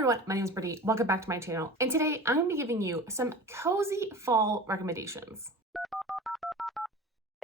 everyone, my name is Brittany. Welcome back to my channel. And today I'm going to be giving you some cozy fall recommendations.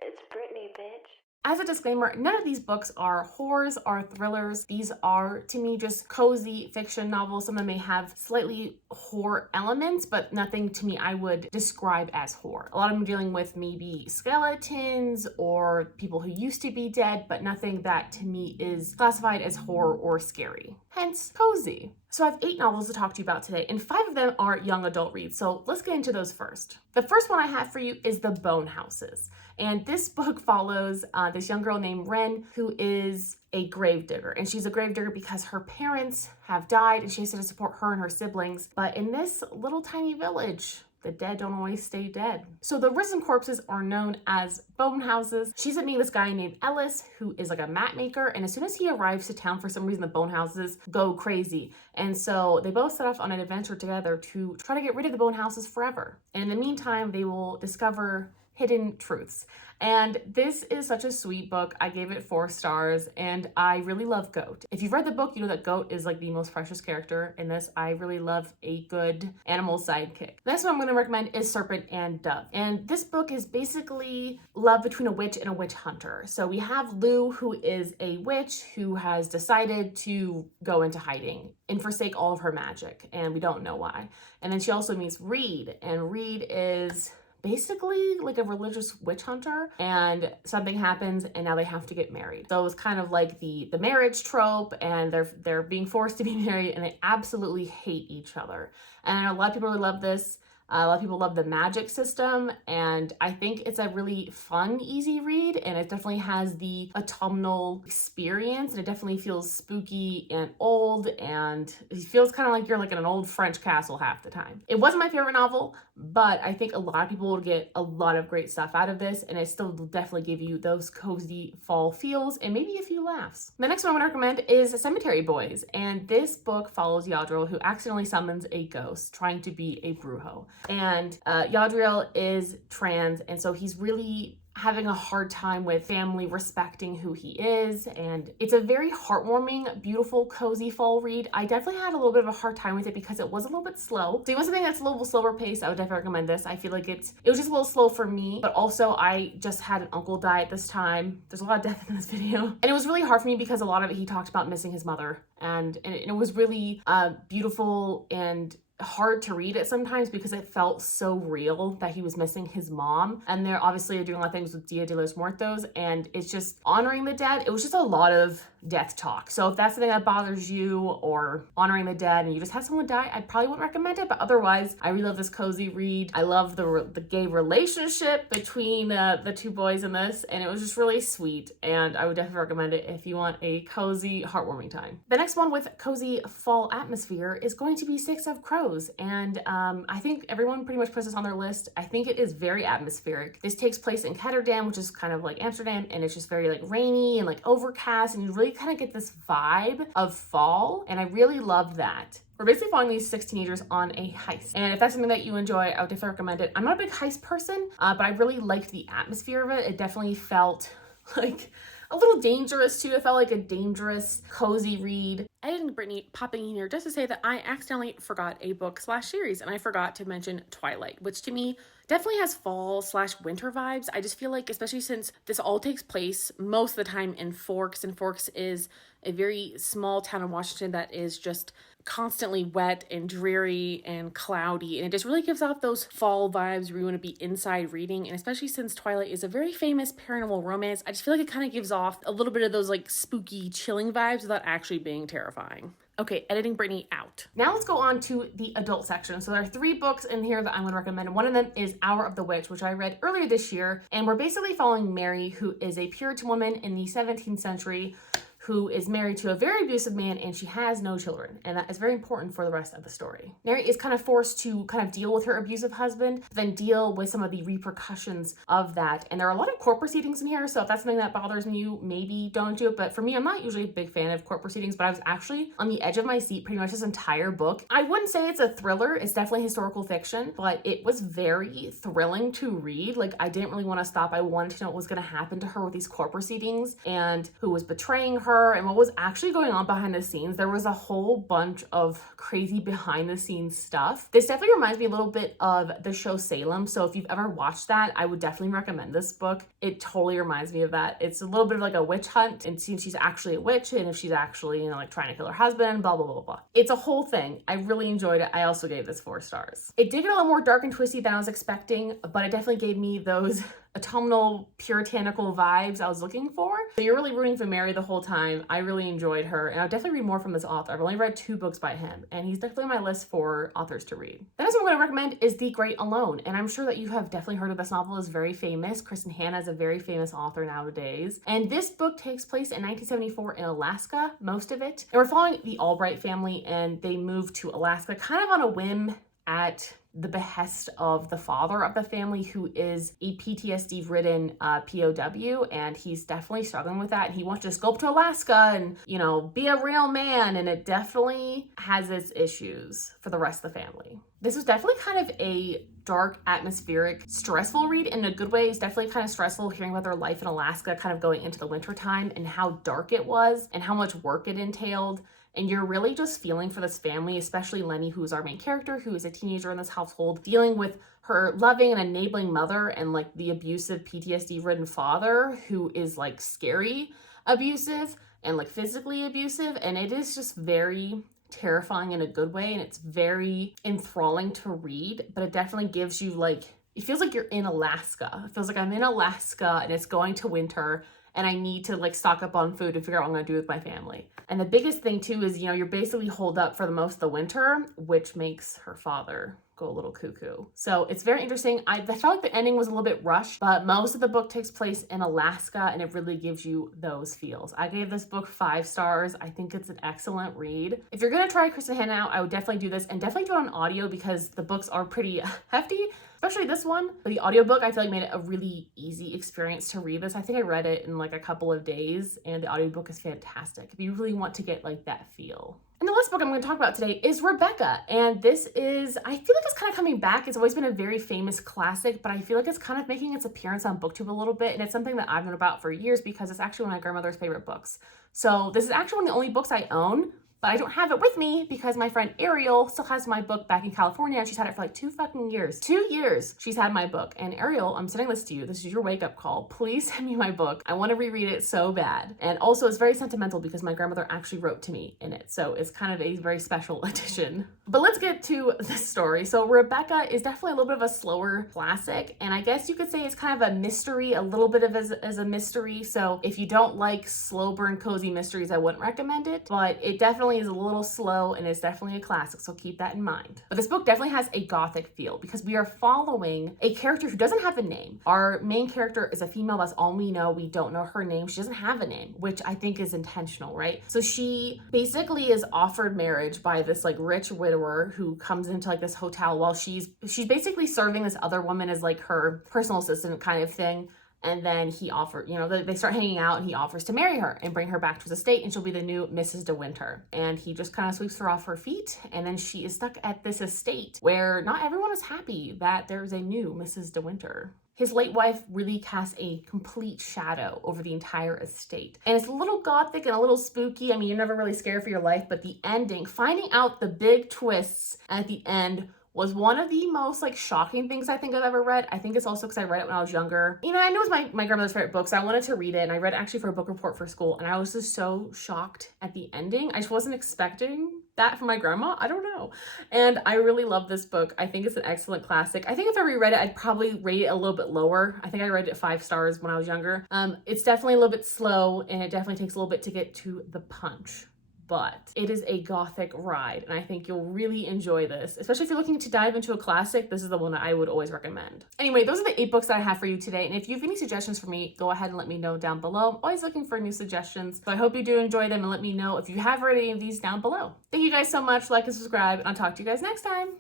It's Brittany, bitch. As a disclaimer, none of these books are horrors or thrillers. These are, to me, just cozy fiction novels. Some of them may have slightly horror elements, but nothing to me I would describe as horror. A lot of them dealing with maybe skeletons or people who used to be dead, but nothing that to me is classified as horror or scary. Hence, cozy. So I have 8 novels to talk to you about today, and 5 of them are young adult reads. So let's get into those first. The first one I have for you is The Bone Houses. And this book follows this young girl named Ren, who is a gravedigger. And she's a gravedigger because her parents have died and she has to support her and her siblings. But in this little tiny village, the dead don't always stay dead. So the risen corpses are known as bone houses. She's meeting this guy named Ellis, who is like a mat maker. And as soon as he arrives to town, for some reason, the bone houses go crazy. And so they both set off on an adventure together to try to get rid of the bone houses forever. And in the meantime, they will discover hidden truths. And this is such a sweet book. I gave it 4 stars and I really love Goat. If you've read the book, you know that Goat is like the most precious character in this. I really love a good animal sidekick. The next one I'm going to recommend is Serpent and Dove. And this book is basically love between a witch and a witch hunter. So we have Lou, who is a witch who has decided to go into hiding and forsake all of her magic. And we don't know why. And then she also meets Reed, and Reed is basically like a religious witch hunter, and something happens and now they have to get married. So it's kind of like the marriage trope, and they're being forced to be married and they absolutely hate each other. And a lot of people really love this. A lot of people love the magic system, and I think it's a really fun, easy read, and it definitely has the autumnal experience, and it definitely feels spooky and old, and it feels kind of like you're like in an old French castle half the time. It wasn't my favorite novel, but I think a lot of people will get a lot of great stuff out of this, and it still will definitely give you those cozy fall feels and maybe a few laughs. The next one I'm going to recommend is Cemetery Boys, and this book follows Yadriel, who accidentally summons a ghost trying to be a brujo. And Yadriel is trans, and so he's really having a hard time with family respecting who he is, and it's a very heartwarming, beautiful, cozy fall read. I definitely had a little bit of a hard time with it because it was a little bit slow. So you want something that's a little slower paced, I would definitely recommend this. I feel like it was just a little slow for me, but also I just had an uncle die at this time. There's a lot of death in this video. And it was really hard for me because a lot of it he talked about missing his mother, and it was really beautiful and hard to read it sometimes because it felt so real that he was missing his mom. And they're obviously doing a lot of things with Dia de los Muertos, and it's just honoring the dead. It was just a lot of death talk. So if that's the thing that bothers you, or honoring the dead and you just had someone die, I probably wouldn't recommend it. But otherwise, I really love this cozy read. I love the gay relationship between the 2 boys in this, and it was just really sweet, and I would definitely recommend it if you want a cozy, heartwarming time. The next one with cozy fall atmosphere is going to be Six of Crows. And I think everyone pretty much puts this on their list. I think it is very atmospheric. This takes place in Ketterdam, which is kind of like Amsterdam, and it's just very like rainy and like overcast, and you really kind of get this vibe of fall, and I really love that. We're basically following these 6 teenagers on a heist. And if that's something that you enjoy, I would definitely recommend it. I'm not a big heist person, but I really liked the atmosphere of it. It definitely felt like a little dangerous too. It felt like a dangerous, cozy read. Editing Brittany popping in here just to say that I accidentally forgot a book/series, and I forgot to mention Twilight, which to me definitely has fall/winter vibes. I just feel like, especially since this all takes place most of the time in Forks, and Forks is a very small town in Washington that is just constantly wet and dreary and cloudy, and it just really gives off those fall vibes where you want to be inside reading. And especially since Twilight is a very famous paranormal romance, I just feel like it kind of gives off a little bit of those like spooky, chilling vibes without actually being terrifying. Okay, editing Brittany out. Now let's go on to the adult section. So there are 3 books in here that I'm going to recommend. One of them is Hour of the Witch, which I read earlier this year, and we're basically following Mary, who is a Puritan woman in the 17th century who is married to a very abusive man, and she has no children, and that is very important for the rest of the story. Mary is kind of forced to kind of deal with her abusive husband, then deal with some of the repercussions of that. And there are a lot of court proceedings in here, so if that's something that bothers you, maybe don't do it. But for me, I'm not usually a big fan of court proceedings, but I was actually on the edge of my seat pretty much this entire book. I wouldn't say it's a thriller, it's definitely historical fiction, but it was very thrilling to read. Like, I didn't really want to stop. I wanted to know what was going to happen to her with these court proceedings and who was betraying her her and what was actually going on behind the scenes. There was a whole bunch of crazy behind the scenes stuff. This definitely reminds me a little bit of the show Salem. So if you've ever watched that, I would definitely recommend this book. It totally reminds me of that. It's a little bit of like a witch hunt and see if she's actually a witch and if she's actually, you know, like trying to kill her husband, blah, blah, blah, blah. It's a whole thing. I really enjoyed it. I also gave this 4 stars. It did get a little more dark and twisty than I was expecting, but it definitely gave me those autumnal puritanical vibes I was looking for. So you're really rooting for Mary the whole time. I really enjoyed her, and I'll definitely read more from this author. I've only read 2 books by him, and he's definitely on my list for authors to read. The next one I'm going to recommend is The Great Alone, and I'm sure that you have definitely heard of this novel. It's very famous. Kristen Hanna is a very famous author nowadays, and this book takes place in 1974 in Alaska, most of it. And we're following the Albright family, and they moved to Alaska kind of on a whim at the behest of the father of the family, who is a PTSD-ridden POW, and he's definitely struggling with that. He wants to just go up to Alaska and, you know, be a real man, and it definitely has its issues for the rest of the family. This was definitely kind of a dark, atmospheric, stressful read in a good way. It's definitely kind of stressful hearing about their life in Alaska, kind of going into the winter time and how dark it was and how much work it entailed. And you're really just feeling for this family, especially Lenny, who's our main character, who is a teenager in this household, dealing with her loving and enabling mother and like the abusive PTSD-ridden father, who is like scary abusive and like physically abusive. And it is just very terrifying in a good way. And it's very enthralling to read, but it definitely gives you like, it feels like you're in Alaska. It feels like I'm in Alaska and it's going to winter, and I need to like stock up on food and figure out what I'm gonna do with my family. And the biggest thing too is, you know, you're basically holed up for the most of the winter, which makes her father go a little cuckoo. So it's very interesting. I felt like the ending was a little bit rushed, but most of the book takes place in Alaska, and it really gives you those feels. I gave this book 5 stars. I think it's an excellent read. If you're gonna try Kristen Hanna out, I would definitely do this, and definitely do it on audio because the books are pretty hefty, especially this one. But the audiobook, I feel like made it a really easy experience to read this. I think I read it in like a couple of days, and the audiobook is fantastic if you really want to get like that feel. And the last book I'm going to talk about today is Rebecca. And this is, I feel like it's kind of coming back. It's always been a very famous classic, but I feel like it's kind of making its appearance on BookTube a little bit. And it's something that I've known about for years because it's actually one of my grandmother's favorite books. So this is actually one of the only books I own, but I don't have it with me because my friend Ariel still has my book back in California, and she's had it for like 2 fucking years. 2 years she's had my book. And Ariel, I'm sending this to you. This is your wake-up call. Please send me my book. I want to reread it so bad. And also it's very sentimental because my grandmother actually wrote to me in it. So it's kind of a very special edition. But let's get to the story. So Rebecca is definitely a little bit of a slower classic. And I guess you could say it's kind of a mystery, a little bit of as a mystery. So if you don't like slow burn cozy mysteries, I wouldn't recommend it. But it definitely is a little slow, and it's definitely a classic, so keep that in mind. But this book definitely has a gothic feel because we are following a character who doesn't have a name. Our main character is a female. That's all we know. We don't know her name. She doesn't have a name, which I think is intentional, right? So she basically is offered marriage by this like rich widower who comes into like this hotel while she's basically serving this other woman as like her personal assistant kind of thing. And then he offered, you know, they start hanging out, and he offers to marry her and bring her back to his estate, and she'll be the new Mrs. De Winter. And he just kind of sweeps her off her feet. And then she is stuck at this estate where not everyone is happy that there's a new Mrs. De Winter. His late wife really casts a complete shadow over the entire estate. And it's a little gothic and a little spooky. I mean, you're never really scared for your life, but the ending, finding out the big twists at the end, was one of the most like shocking things I think I've ever read. I think it's also because I read it when I was younger. You know, I knew it was my grandmother's favorite book, so I wanted to read it, and I read it actually for a book report for school, and I was just so shocked at the ending. I just wasn't expecting that from my grandma. I don't know. And I really love this book. I think it's an excellent classic. I think if I reread it, I'd probably rate it a little bit lower. I think I read it 5 stars when I was younger. It's definitely a little bit slow, and it definitely takes a little bit to get to the punch. But it is a gothic ride, and I think you'll really enjoy this. Especially if you're looking to dive into a classic, this is the one that I would always recommend. Anyway, those are the 8 books that I have for you today, and if you have any suggestions for me, go ahead and let me know down below. I'm always looking for new suggestions, so I hope you do enjoy them, and let me know if you have read any of these down below. Thank you guys so much. Like and subscribe, and I'll talk to you guys next time.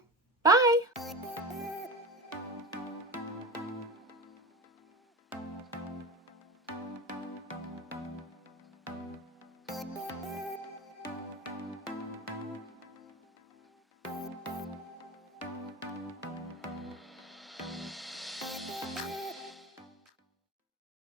Bye!